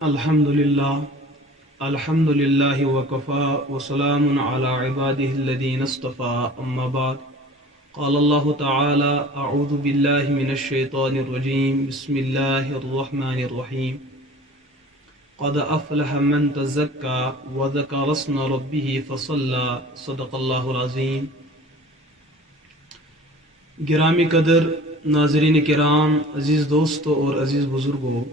الحمد للہ وکفا وسلام علی عباده الذین اصطفى اما بعد قال اللہ تعالی اعوذ باللہ من الشیطان الرجیم بسم اللہ الرحمن الرحیم قد افلح من تزکا وذکر اسم ربه فصلی صدق اللہ العظیم۔ گرامی قدر ناظرین کرام، عزیز دوستو اور عزیز بزرگوں،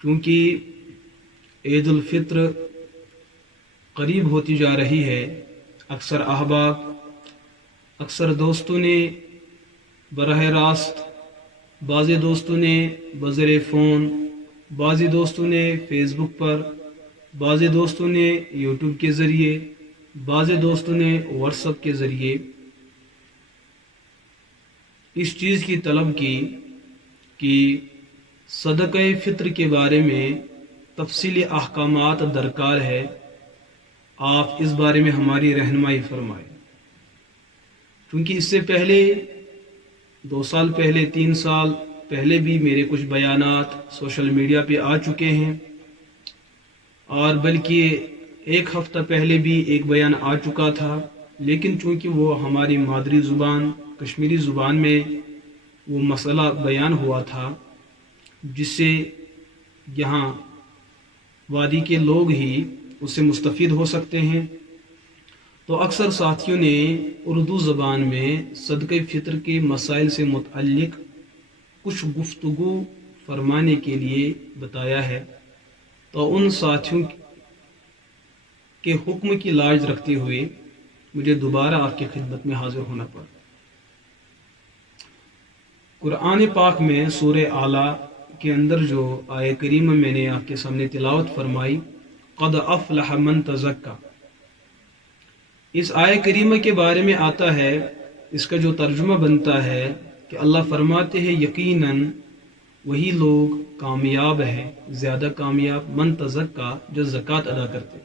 چونکہ عید الفطر قریب ہوتی جا رہی ہے، اکثر احباب، اکثر دوستوں نے براہ راست، بعض دوستوں نے بذریعہ فون، بعض دوستوں نے فیس بک پر، بعض دوستوں نے یوٹیوب کے ذریعے، بعض دوستوں نے واٹس ایپ کے ذریعے اس چیز کی طلب کی کہ صدقہ فطر کے بارے میں تفصیلی احکامات درکار ہے، آپ اس بارے میں ہماری رہنمائی فرمائیں۔ کیونکہ اس سے پہلے 2 سال پہلے، 3 سال پہلے بھی میرے کچھ بیانات سوشل میڈیا پہ آ چکے ہیں، اور بلکہ 1 ہفتہ پہلے بھی ایک بیان آ چکا تھا، لیکن چونکہ وہ ہماری مادری زبان کشمیری زبان میں وہ مسئلہ بیان ہوا تھا، جس سے یہاں وادی کے لوگ ہی اس سے مستفید ہو سکتے ہیں، تو اکثر ساتھیوں نے اردو زبان میں صدقہ فطر کے مسائل سے متعلق کچھ گفتگو فرمانے کے لیے بتایا ہے، تو ان ساتھیوں کے حکم کی لاج رکھتے ہوئے مجھے دوبارہ آپ کی خدمت میں حاضر ہونا پڑا۔ قرآن پاک میں سورہ اعلیٰ کے اندر جو آیہ کریمہ میں نے آپ کے سامنے تلاوت فرمائی، قد افلح من تزکا، اس آیہ کریمہ کے بارے میں آتا ہے، اس کا جو ترجمہ بنتا ہے کہ اللہ فرماتے ہیں یقیناً وہی لوگ کامیاب ہے، زیادہ کامیاب، من تزکا، جو زکوٰۃ ادا کرتے۔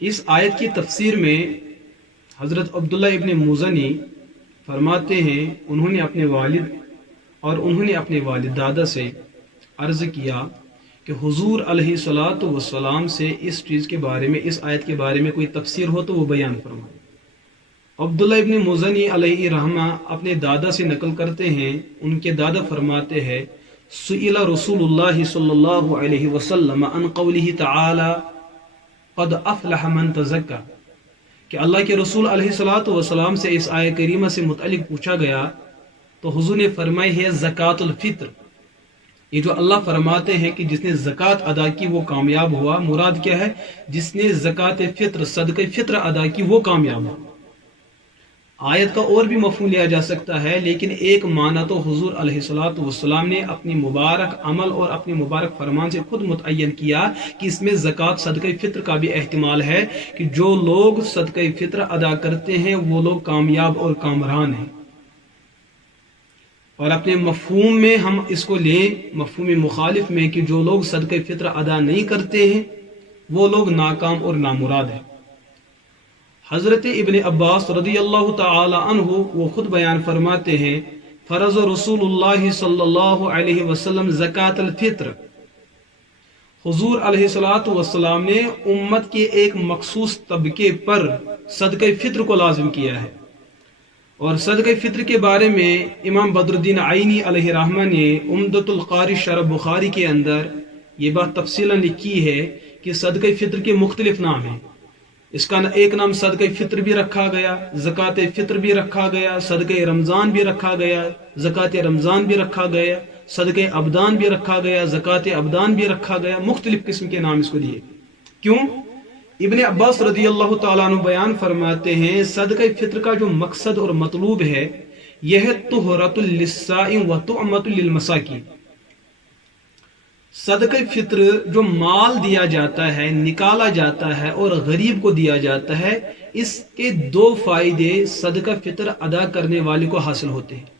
اس آیت کی تفسیر میں حضرت عبداللہ ابن مزنی فرماتے ہیں، انہوں نے اپنے والد اور انہوں نے اپنے والد دادا سے عرض کیا کہ حضور علیہ الصلاۃ والسلام سے اس چیز کے بارے میں، اس آیت کے بارے میں کوئی تفسیر ہو تو وہ بیان فرمائے۔ عبداللہ ابن مزنی علیہ رحمہ اپنے دادا سے نقل کرتے ہیں، ان کے دادا فرماتے ہیں سئل رسول اللہ صلی اللہ علیہ وسلم عن قولہ تعالی قد افلح من تزکا، کہ اللہ کے رسول علیہ الصلاۃ والسلام سے اس آیہ کریمہ سے متعلق پوچھا گیا تو حضور نے فرمائی ہے زکوٰۃ الفطر، یہ جو اللہ فرماتے ہیں کہ جس نے زکوٰۃ ادا کی وہ کامیاب ہوا، مراد کیا ہے؟ جس نے زکوٰۃ فطر، صدقہ فطر ادا کی وہ کامیاب ہوا۔ آیت کا اور بھی مفہوم لیا جا سکتا ہے، لیکن ایک معنی تو حضور علیہ الصلاۃ والسلام نے اپنی مبارک عمل اور اپنی مبارک فرمان سے خود متعین کیا کہ اس میں زکوٰۃ صدقہ فطر کا بھی احتمال ہے، کہ جو لوگ صدقہ فطر ادا کرتے ہیں وہ لوگ کامیاب اور کامران ہیں۔ اور اپنے مفہوم میں ہم اس کو لیں، مفہوم مخالف میں، کہ جو لوگ صدقہ فطر ادا نہیں کرتے ہیں وہ لوگ ناکام اور نامراد ہیں۔ حضرت ابن عباس رضی اللہ تعالی عنہ وہ خود بیان فرماتے ہیں، فرض رسول اللہ صلی اللہ علیہ وسلم زکوٰۃ الفطر، حضور علیہ الصلاۃ والسلام نے امت کے ایک مخصوص طبقے پر صدقہ فطر کو لازم کیا ہے۔ اور صدقہ فطر کے بارے میں امام بدر الدین عینی علیہ رحمہ نے عمدۃ القاری شرح بخاری کے اندر یہ بات تفصیلاً لکھی ہے کہ صدقہ فطر کے مختلف نام ہیں۔ اس کا ایک نام صدقہ فطر بھی رکھا گیا، زکوٰۃ فطر بھی رکھا گیا، صدقہ رمضان بھی رکھا گیا، زکوٰۃ رمضان بھی رکھا گیا، صدقہ ابدان بھی رکھا گیا، زکوٰۃ ابدان بھی رکھا گیا، مختلف قسم کے نام اس کو دیے۔ کیوں؟ ابن عباس رضی اللہ تعالیٰ عنہ بیان فرماتے ہیں صدقہ فطر کا جو مقصد اور مطلوب ہے یہ ہے طہرۃ للصائم و طعمۃ للمساکین۔ صدقہ فطر جو مال دیا جاتا ہے، نکالا جاتا ہے اور غریب کو دیا جاتا ہے، اس کے 2 فائدے صدقہ فطر ادا کرنے والے کو حاصل ہوتے ہیں۔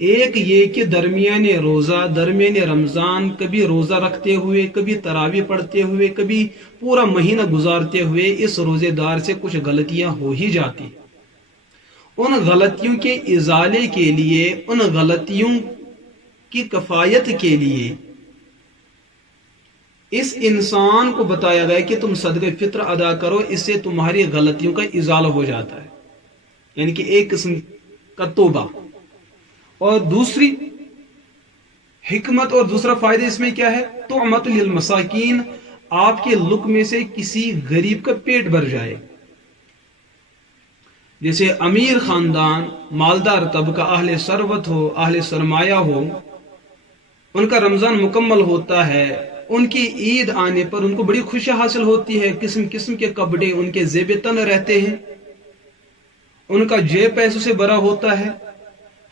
ایک یہ کہ درمیان روزہ، درمیان رمضان، کبھی روزہ رکھتے ہوئے، کبھی تراویح پڑھتے ہوئے، کبھی پورا مہینہ گزارتے ہوئے اس روزے دار سے کچھ غلطیاں ہو ہی جاتی، ان غلطیوں کے ازالے کے لیے، ان غلطیوں की कफायत के लिए इस इंसान को बताया गया कि तुम सदक़े फित्र अदा करो, इससे तुम्हारी गलतियों का इजाला हो जाता है, यानी कि एक किस्म का तौबा। और दूसरी हिकमत और दूसरा फायदा इसमें क्या है, तुअमतुल लिल मसाकीन, आपके लुक़मे से किसी गरीब का पेट भर जाए। जैसे अमीर खानदान, मालदार तबका, अहले सरवत हो, अहले सरमाया हो, उनका रमजान मुकम्मल होता है, उनकी ईद आने पर उनको बड़ी खुशी हासिल होती है, किस्म किस्म के कपड़े उनके जेब तन रहते हैं, उनका जेब पैसों से भरा होता है,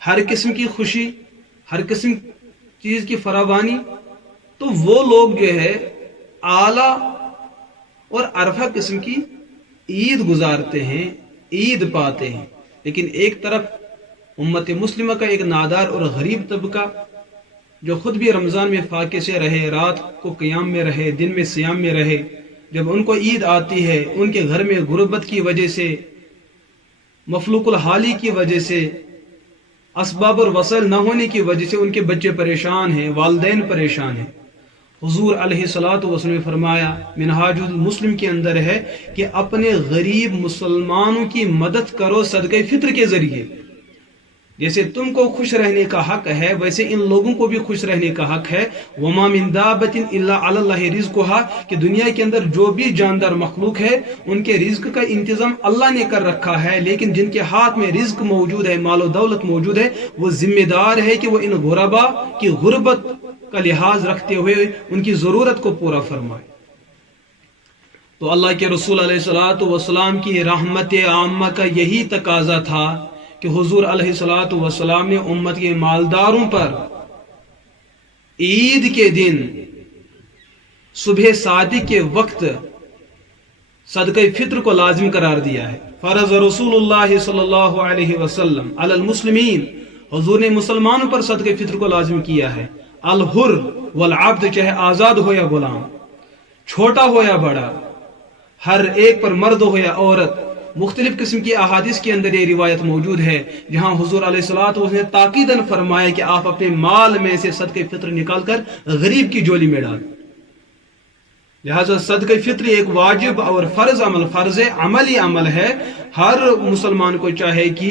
हर किस्म की खुशी, हर किस्म चीज की फरावानी। तो वो लोग जो है आला और अरफा किस्म की ईद गुजारते हैं, ईद पाते हैं। लेकिन एक तरफ उम्मत मुस्लिमा का एक नादार और गरीब तबका जो खुद भी रमज़ान में फाके से रहे, रात को क़याम में रहे, दिन में सियाम में रहे, जब उनको ईद आती है, उनके घर में गुर्बत की वजह से, मफलूकुल हाली की वजह से, असबाब और वसल न होने की वजह से उनके बच्चे परेशान हैं, वालिदैन परेशान हैं। हुजूर अलैहिस्सलातु वस्सलाम ने फरमाया, मिनहाजुल मुस्लिम के अंदर है कि अपने गरीब मुसलमानों की मदद करो सदक़े फित्र के जरिए। जैसे तुमको खुश रहने का हक है, वैसे इन लोगों को भी खुश रहने का हक है। वमा मिन दाबतिन इल्ला अलल्लाहि रिज़्क़ुहा, कि दुनिया के अंदर जो भी जानदार मखलूक है उनके रिज्क का इंतजाम अल्लाह ने कर रखा है, लेकिन जिनके हाथ में रिज्क मौजूद है, मालो दौलत मौजूद है, वो जिम्मेदार है कि वो इन गुरबा की गुर्बत का लिहाज रखते हुए उनकी जरूरत को पूरा फरमाए। तो अल्लाह के रसूल अलैहिस्सलातु वस्सलाम की रहमत आम्मा का यही तकाजा था कि हुजूर अलैहिस्सलातु वस्सलाम ने उम्मत के मालदारों पर ईद के दिन सुबह सादिक के वक्त सदक़े फित्र को लाजिम करार दिया है। फरज़ रसूलुल्लाह सल्लल्लाहु अलैहि वसल्लम अलल मुस्लिमीन, हुजूर ने मुसलमानों पर सदक़े फित्र को लाजिम किया है। अल हुर वल अब्द, चाहे आजाद हो या गुलाम, छोटा हो या बड़ा, हर एक पर मर्द हो या औरत। मुख्तलिफ किस्म की अहादीस के अंदर ये रिवायत मौजूद है जहां हुजूर अलैहिस्सलातु वस्सलाम ने ताकीदन फरमाया कि आप अपने माल में से सदक़े फित्र निकालकर गरीब की झोली में डाल। लिहाजा सदक़े फित्र एक वाजिब और फर्ज अमल, फर्ज अमली अमल है। हर मुसलमान को चाहे कि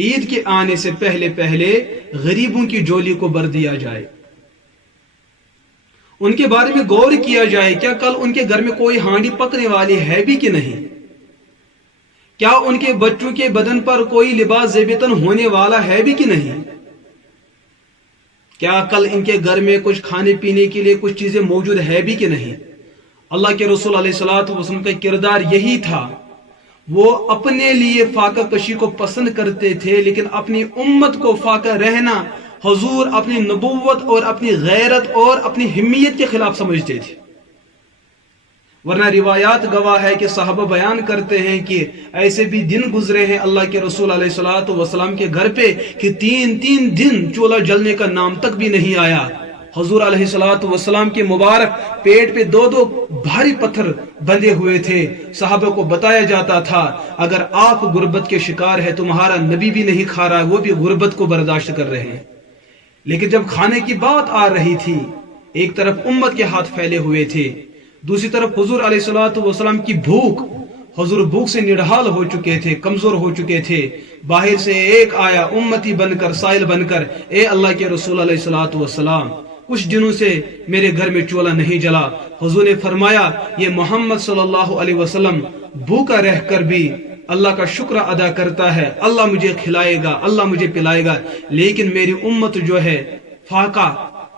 ईद के आने से पहले पहले गरीबों की झोली को भर दिया जाए, उनके बारे में गौर किया जाए, क्या कल उनके घर में कोई हांडी पकने वाली है भी कि नहीं, क्या उनके बच्चों के बदन पर कोई लिबास ज़ेबतन होने वाला है भी कि नहीं, क्या कल इनके घर में कुछ खाने पीने के लिए कुछ चीजें मौजूद है भी कि नहीं। अल्लाह के रसूल अलैहिस्सलातु वस्सलाम का किरदार यही था, वो अपने लिए फाका कशी को पसंद करते थे, लेकिन अपनी उम्मत को फाका रहना हुजूर अपनी नबुव्वत और अपनी गैरत और अपनी हिम्मियत के खिलाफ समझते थे। वरना रिवायात गवाह है कि साहबा बयान करते हैं कि ऐसे भी दिन गुजरे हैं अल्लाह के रसूल अलैहिस्सलातु वस्सलाम के घर पे कि 3-3 दिन चूल्हा जलने का नाम तक भी नहीं आया। हुजूर अलैहिस्सलातु वस्सलाम के मुबारक पेट पे 2-2 भारी पत्थर बंधे हुए थे। साहबा को बताया जाता था अगर आप गुर्बत के शिकार है, तुम्हारा नबी भी नहीं खा रहा है, वो भी गुर्बत को बर्दाश्त कर रहे हैं। लेकिन जब खाने की बात आ रही थी, एक तरफ उम्मत के हाथ फैले हुए थे, दूसरी तरफ हुजूर अलैहिस्सलातु वस्सलाम की भूख, हुजूर भूख से निढाल हो चुके थे, कमजोर हो चुके थे। बाहर से एक आया उम्मती बनकर, साइल बनकर, ए अल्लाह के रसूल अलैहिस्सलातु वस्सलाम, कुछ दिनों से मेरे घर में चूल्हा नहीं जला। हुजूर ने फरमाया ये मोहम्मद सल्लल्लाहु अलैहि वसल्लम भूखा रहकर भी अल्लाह का शुक्र अदा करता है, अल्लाह मुझे खिलाएगा, अल्लाह मुझे पिलाएगा, लेकिन मेरी उम्मत जो है फाका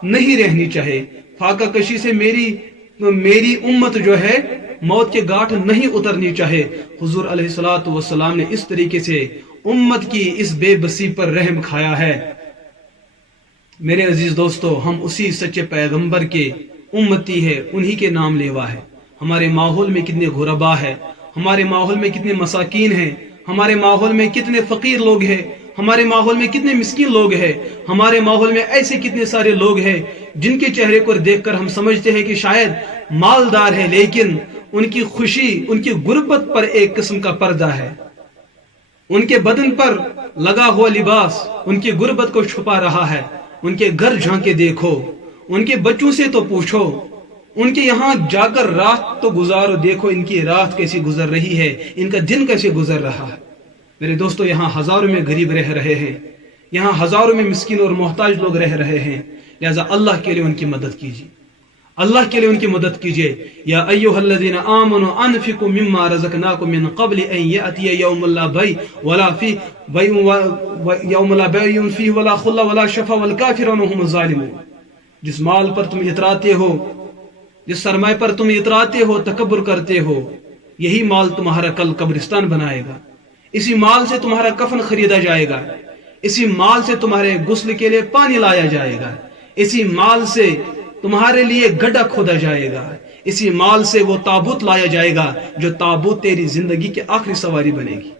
नहीं रहनी चाहिए। फाका कशी से मेरी उम्मत जो है मौत के गांठ नहीं उतरनी चाहे। हुजूर अलैहिस्सलातु वस्सलाम ने इस तरीके से उम्मत की इस बेबसी पर रहम खाया है। मेरे अजीज दोस्तों, हम उसी सच्चे पैगंबर के उम्मती है, उन्हीं के नाम लेवा है। हमारे माहौल में कितने गुरबा है, हमारे माहौल में कितने मसाकीन हैं, हमारे माहौल में कितने फकीर लोग हैं, हमारे माहौल में कितने मिस्कीन लोग हैं, हमारे माहौल में ऐसे कितने सारे लोग हैं जिनके चेहरे को देखकर हम समझते हैं कि शायद मालदार है, लेकिन उनकी खुशी, उनकी गुर्बत पर एक किस्म का पर्दा है। उनके बदन पर लगा हुआ लिबास उनकी गुर्बत को छुपा रहा है। उनके घर झांके देखो, उनके बच्चों से तो पूछो, उनके यहाँ जाकर रात तो गुजारो, देखो इनकी रात कैसी गुजर रही है, इनका दिन कैसे गुजर रहा है। मेरे दोस्तों, यहाँ हजारों में गरीब रह रहे हैं, यहाँ हजारों में मिस्किन और मोहताज लोग रह रहे हैं। लिहाजा अल्लाह के लिए उनकी मदद कीजिए, अल्लाह के लिए उनकी मदद कीजिए। या अय्युहल्लज़ीना आमनू अनफिकू मिम्मा रज़क़नाकुम मिन क़ब्लि अन यअतिय यौमुन ला बै वला फी यौमुन ला बैयुन फीहि वला खुल्ला वला शफ़ा वल काफ़िरून हुम ज़ालिमून। जिस माल पर तुम इतराते हो, जिस सरमाए पर तुम इतराते हो, तकब्बुर करते हो, यही माल तुम्हारा कल कब्रिस्तान बनाएगा। इसी माल से तुम्हारा कफन खरीदा जाएगा, इसी माल से तुम्हारे गुस्ल के लिए पानी लाया जाएगा, इसी माल से तुम्हारे लिए गड्ढा खोदा जाएगा, इसी माल से वो ताबूत लाया जाएगा जो ताबूत तेरी जिंदगी की आखिरी सवारी बनेगी।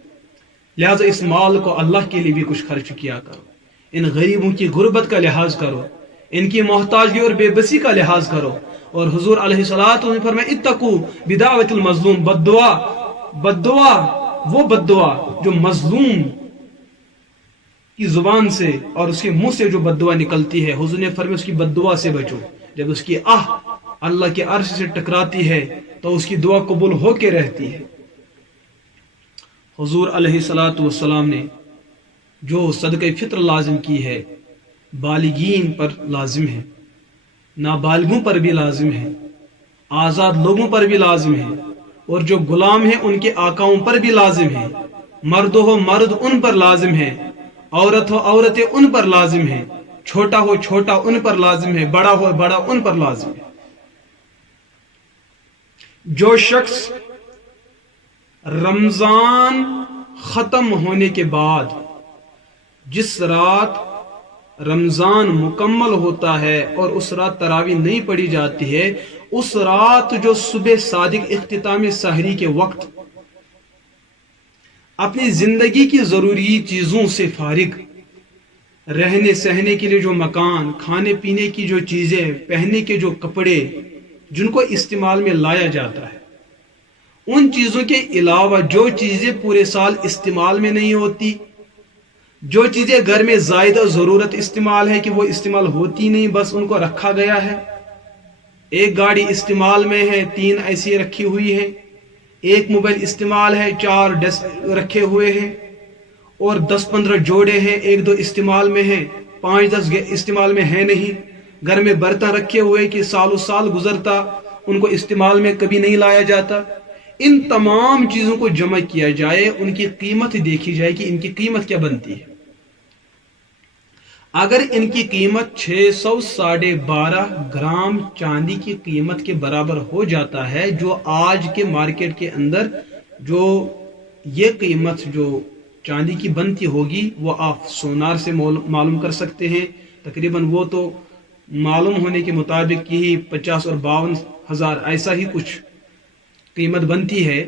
लिहाजा इस माल को अल्लाह के लिए भी कुछ खर्च किया करो, इन गरीबों की गुर्बत का लिहाज करो, इनकी मोहताजी और बेबसी का लिहाज करो। और हुजूर अलैहिस्सलातु वस्सलाम फरमाए इत्तकू बिदावतिल मजलूम, बद्दुआ, बद्दुआ वो बद्दुआ जो मजलूम की जुबान से और उसके मुंह से जो बद्दुआ निकलती है, हुजूर ने फरमाया उसकी बद्दुआ से बचो। जब उसकी अल्लाह के अर्श से टकराती है तो उसकी दुआ कबूल होके रहती है। हुजूर अलैहिस्सलातु वस्सलाम ने जो सदक़े फित्र लाजिम की है, बालिगीन पर लाजिम है, नाबालिगों पर भी लाजिम है, आज़ाद लोगों पर भी लाजिम है, और जो गुलाम हैं उनके आकाओं पर भी लाजिम है। मर्द हो मर्द उन पर लाजिम है, औरत हो औरतें उन पर लाजिम है, छोटा हो छोटा उन पर लाजिम है, बड़ा हो बड़ा उन पर लाजिम है। जो शख्स रमजान खत्म होने के बाद जिस रात रमजान मुकम्मल होता है और उस रात तरावी नहीं पढ़ी जाती है, उस रात जो सुबह सादिक इख्तिताम सहरी के वक्त अपनी जिंदगी की जरूरी चीजों से फारिग, रहने सहने के लिए जो मकान, खाने पीने की जो चीजें, पहनने के जो कपड़े जिनको इस्तेमाल में लाया जाता है, उन चीजों के अलावा जो चीजें पूरे साल इस्तेमाल में नहीं होती, जो चीजें घर में ज़ायदा जरूरत इस्तेमाल है कि वो इस्तेमाल होती नहीं, बस उनको रखा गया है। एक गाड़ी इस्तेमाल में है, 3 ऐसी रखी हुई है, एक मोबाइल इस्तेमाल है, 4 डेस्क रखे हुए हैं, और 10-15 जोड़े हैं, 1-2 इस्तेमाल में है, 5-10 इस्तेमाल में है नहीं। घर में बर्तन रखे हुए कि सालों साल गुजरता, उनको इस्तेमाल में कभी नहीं लाया जाता। इन तमाम चीजों को जमा किया जाए, उनकी कीमत देखी जाए कि इनकी कीमत क्या बनती है। अगर इनकी कीमत 612 ग्राम चांदी की कीमत के बराबर हो जाता है, जो आज के मार्केट के अंदर जो ये कीमत जो चांदी की बनती होगी वो आप सोनार से मालूम कर सकते हैं। तकरीबन वो तो मालूम होने के मुताबिक ही 50 और 52 हजार ऐसा ही कुछ कीमत बनती है।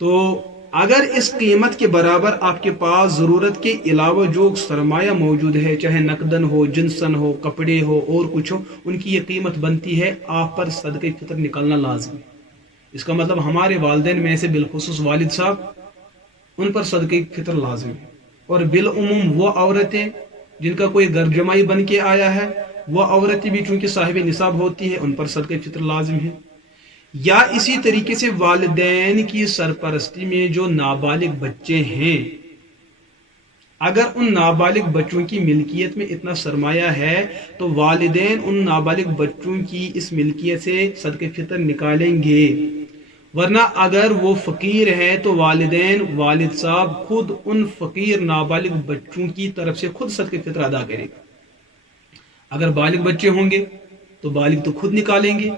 तो अगर इस कीमत के बराबर आपके पास ज़रूरत के अलावा जो सरमाया मौजूद है, चाहे नकदन हो, जिन्सन हो, कपड़े हो और कुछ हो, उनकी ये कीमत बनती है, आप पर सदक़े फितर निकलना लाजिम है। इसका मतलब हमारे वालिदैन में से बिलखुसूस वालिद साहब, उन पर सदक़े फितर लाजिम है। और बिलउमूम वो औरतें जिनका कोई घर जमाई बन के आया है, वो औरतें भी चूंकि साहिब निसाब होती है, उन पर सदक़े फितर लाजिम है। या इसी तरीके से वालिदैन की सरपरस्ती में जो नाबालिग बच्चे हैं, अगर उन नाबालिग बच्चों की मिल्कियत में इतना सरमाया है तो वालिदैन उन नाबालिग बच्चों की इस मिल्कियत से सदक़े फितर निकालेंगे। वरना अगर वो फकीर है तो वालिदैन, वालिद साहब खुद उन फकीर नाबालिग बच्चों की तरफ से खुद सदक़े फितर अदा करेगा। अगर बालिग बच्चे होंगे तो बालिग तो खुद निकालेंगे,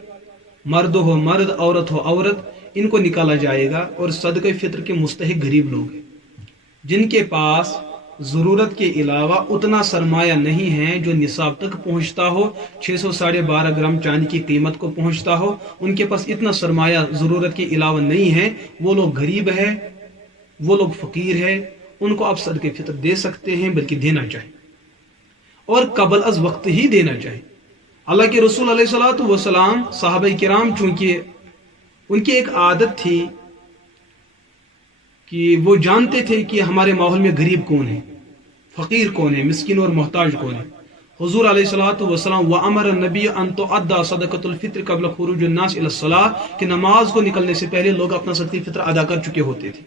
मर्द हो मर्द, औरत हो औरत, इनको निकाला जाएगा। और सदक़े फितर के मुस्तहिक गरीब लोग हैं जिनके पास ज़रूरत के अलावा उतना सरमाया नहीं है जो निसाब तक पहुंचता हो, 612 ग्राम चांदी की कीमत को पहुंचता हो, उनके पास इतना सरमाया ज़रूरत के अलावा नहीं है, वो लोग गरीब है, वो लोग फ़कीर है, उनको आप सदक़े फितर दे सकते हैं, बल्कि देना चाहिए और कबल अज वक्त ही देना चाहिए। अल्लाह के रसूल अलैहिस्सलातु वस्सलाम, सहाबाए किराम, चूंकि उनकी एक आदत थी कि वो जानते थे कि हमारे माहौल में गरीब कौन है, फकीर कौन है, मिस्किन और मोहताज कौन है। हुजूर अलैहिस्सलातु वस्सलाम व अमर नबी अन तुअद्दा सदक़तुल फित्र क़ब्ल खुरूज अन्नास इला सलाह, कि नमाज को निकलने से पहले लोग अपना सदक़े फित्र अदा कर चुके होते थे।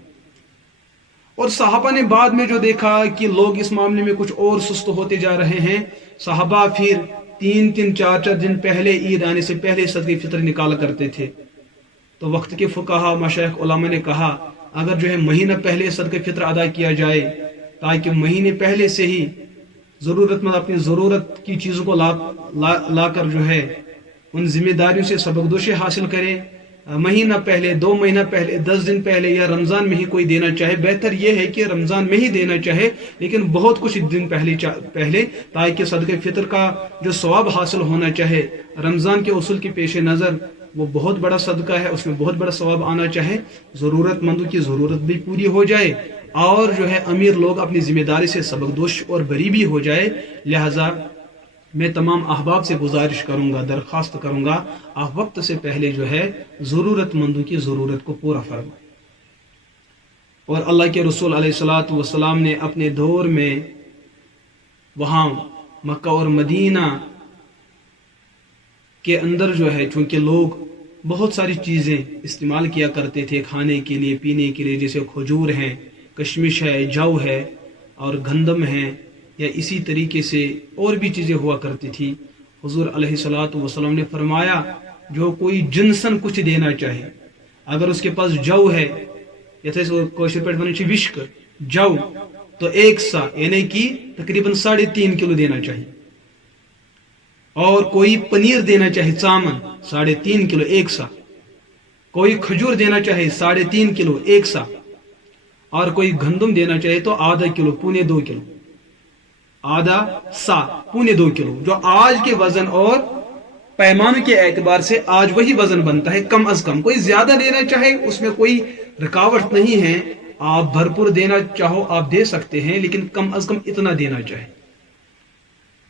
और सहाबा ने बाद में जो देखा कि लोग इस मामले में कुछ और सुस्त होते जा रहे हैं, सहाबा फिर 3-3, 4-4 दिन पहले ईद आने से पहले सदक़े फित्र निकाला करते थे। तो वक्त के फुकाहा मशाइख उलमा ने कहा, अगर जो है महीना पहले सदक़े फित्र अदा किया जाए, ताकि महीने पहले से ही ज़रूरतमंद अपनी ज़रूरत की चीज़ों को ला कर जो है उन जिम्मेदारियों से सबकदोशी हासिल करे, महीना पहले, 2 महीना पहले, 10 दिन पहले या रमज़ान में ही कोई देना चाहे, बेहतर यह है कि रमज़ान में ही देना चाहे, लेकिन बहुत कुछ दिन पहले ताकि सदक़े फित्र का जो सवाब हासिल होना चाहे रमज़ान के उसूल के पेश नज़र, वो बहुत बड़ा सदका है, उसमें बहुत बड़ा सवाब आना चाहे, ज़रूरतमंदों की ज़रूरत भी पूरी हो जाए और जो है अमीर लोग अपनी जिम्मेदारी से सबकदोश और बरी भी हो जाए। लिहाजा मैं तमाम अहबाब से गुजारिश करूंगा, दरख्वास्त करूंगा, आप वक्त से पहले जो है ज़रूरतमंदों की ज़रूरत को पूरा फरमाएं। और अल्लाह के रसूल अलैहिस्सलातु वस्सलाम ने अपने दौर में वहाँ मक्का और मदीना के अंदर जो है, चूँकि लोग बहुत सारी चीज़ें इस्तेमाल किया करते थे खाने के लिए, पीने के लिए, जैसे खजूर हैं, कशमिश है, जौ है और गंदम है, या इसी तरीके से और भी चीज़ें हुआ करती थी। हुजूर अलैहिस्सलातु वस्सलाम ने फरमाया, जो कोई जिनसन कुछ देना चाहे, अगर उसके पास जौ है, विश्क जौ, तो 1 सा यानी कि तकरीबन 3.5 किलो देना चाहिए। और कोई पनीर देना चाहे, चामन 3.5 किलो 1 सा, कोई खजूर देना चाहे 3.5 किलो 1 सा, और कोई गंदम देना चाहे तो आधा किलो, 1.25 किलो, आधा सा 1.25 किलो, जो आज के वजन और पैमाने के एतबार से आज वही वजन बनता है, कम अज कम। कोई ज्यादा देना चाहे उसमें कोई रुकावट नहीं है, आप भरपूर देना चाहो आप दे सकते हैं, लेकिन कम अज कम इतना देना चाहे।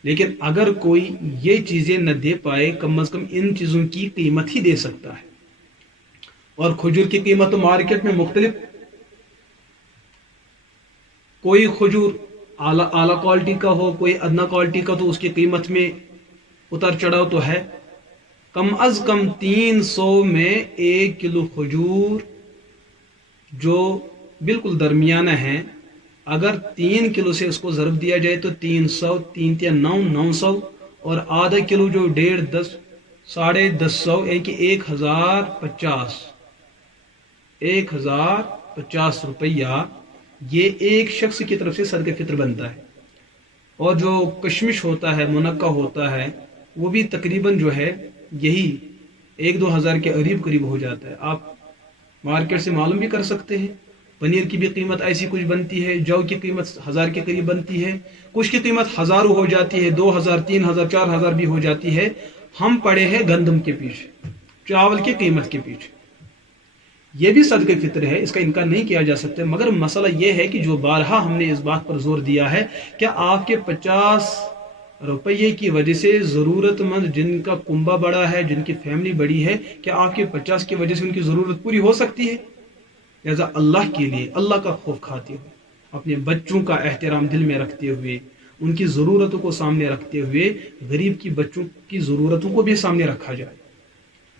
लेकिन अगर कोई ये चीजें न दे पाए, कम अज कम इन चीजों की कीमत ही दे सकता है। और खजूर की कीमत तो मार्केट में मुख्तलिफ, कोई खजूर आला क्वालिटी का हो, कोई अदना क्वालिटी का, तो उसकी कीमत में उतार चढ़ाव तो है। कम अज कम 300 में 1 किलो खजूर जो बिल्कुल दरमियाना है, अगर 3 किलो से उसको ज़रब दिया जाए तो 300, 3 या 900, और आधा किलो जो 1.5, 10, 150, यानी कि 1050 रुपया ये एक शख्स की तरफ से सदक़े फित्र बनता है। और जो कशमिश होता है, मुनक्का होता है, वो भी तकरीबन जो है यही 1-2 हज़ार के करीब हो जाता है। आप मार्केट से मालूम भी कर सकते हैं। पनीर की भी कीमत ऐसी कुछ बनती है, जौ की कीमत 1000 के करीब बनती है, कुछ की कीमत हज़ारों हो जाती है, 2000, 3000, 4000 भी हो जाती है। हम पड़े हैं गंदम के पीछे, चावल की कीमत के पीछे। ये भी सदक़े फित्र है, इसका इनकार नहीं किया जा सकता, मगर मसला यह है कि जो बारहा हमने इस बात पर जोर दिया है, क्या आपके 50 रुपये की वजह से ज़रूरतमंद जिनका कुंबा बड़ा है, जिनकी फैमिली बड़ी है, क्या आपके 50 की वजह से उनकी ज़रूरत पूरी हो सकती है? लिहाजा अल्लाह के लिए, अल्लाह का खौफ खाते हुए, अपने बच्चों का एहतराम दिल में रखते हुए, उनकी ज़रूरतों को सामने रखते हुए, गरीब की बच्चों की ज़रूरतों को भी सामने रखा जाए,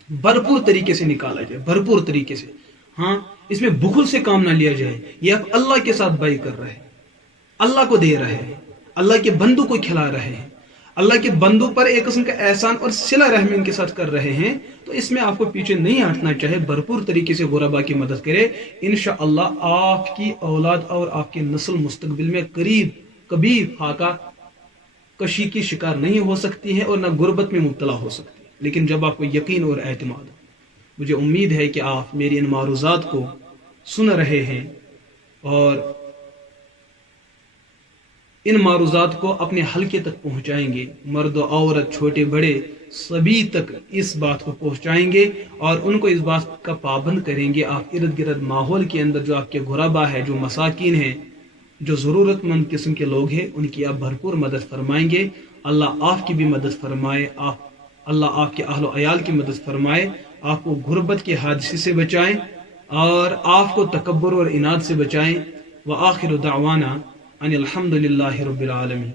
भरपूर तरीके से निकाला जाए, भरपूर तरीके से। हाँ, इसमें बुखल से काम ना लिया जाए। ये आप अल्लाह के साथ बाई कर रहे हैं, अल्लाह को दे रहे हैं, अल्लाह के बंदों को खिला रहे हैं, अल्लाह के बंदों पर एक किस्म का एहसान और सिला रहमी उनके साथ कर रहे हैं, तो इसमें आपको पीछे नहीं हटना चाहिए। भरपूर तरीके से गुरबा की मदद करे, इंशाअल्लाह आपकी औलाद और आपकी नस्ल मुस्तकबिल में करीब कभी फाका कशी की शिकार नहीं हो सकती है और न गुर्बत में मुब्तला हो सकती है। लेकिन जब आपको यकीन और एतमाद हो, मुझे उम्मीद है कि आप मेरी इन मारूज़ात को सुन रहे हैं और इन मारूज़ात को अपने हल्के तक पहुंचाएंगे, मर्द औरत छोटे बड़े सभी तक इस बात को पहुंचाएंगे और उनको इस बात का पाबंद करेंगे। आप इर्द गिर्द माहौल के अंदर जो आपके गुरबा है, जो मसाकिन हैं, जो ज़रूरतमंद किस्म के लोग हैं, उनकी आप भरपूर मदद फरमाएंगे। अल्लाह आपकी भी मदद फरमाए, अल्लाह आपके अहल अयाल की मदद फरमाए, आपको गुर्बत के हादसे से बचाएं और आपको तकब्बुर और इनाद से बचाएं। व आखिर दावाना अनिल हम्दुलिल्लाहि रब्बिल आलमीन।